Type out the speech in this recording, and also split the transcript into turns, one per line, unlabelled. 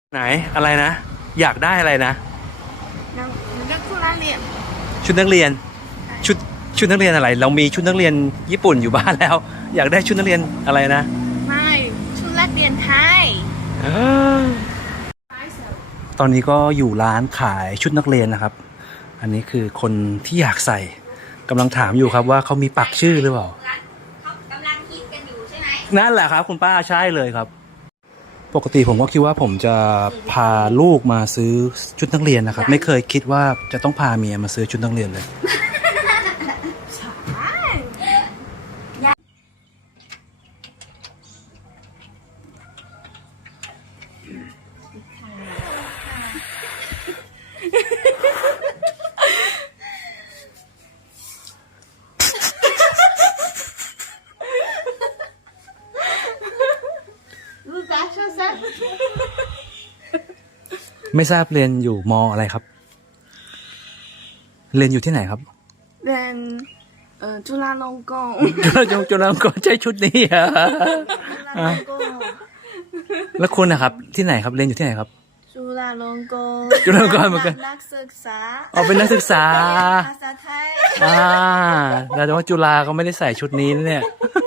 ไหนอะไรนะอยากได้อะไรนะ
ก็คุราเรียน
ชุดนักเรียนชุดชุดนักเรียนอะไรเรามีชุดนักเรียนญี่ปุ่นอยู่บ้านแล้วอยากได้ชุดนักเรียนอะไรนะ
ไม่ชุดนักเรียนไทย
เออตอนนี้ก็อยู่ร้านขายชุดนักเรียนนะครับอันนี้คือคนที่อยากใส่กำลังถามอยู่ครับว่าเขามีปักชื่อหรือเปล่า
เขากำลังคิดกันอยู่ใช่ไหม
นั่นแหละครับคุณป้าใช่เลยครับปกติผมก็คิดว่าผมจะพาลูกมาซื้อชุดนักเรียนนะครับไม่เคยคิดว่าจะต้องพาเมียมาซื้อชุดนักเรียนเลยไม่ทราบเรียนอยู่มอะไรครับเรียนอยู่ที่ไหนครับ
เรียนจุฬาลงกรณ์
จุฬาลงกรณ์ใช่ชุดนี้เหรอแล้วคุณนะครับที่ไหนครับเรียนอยู่ที่ไหนครับ
จุฬาลงกรณ์
จุฬาลงกรณ์เหมือนกัน
นักศึกษา
เป็นนักศึกษา
ภาษาไทย
แต่ว่าจุฬาก็ไม่ได้ใส่ชุดนี้นะเนี่ย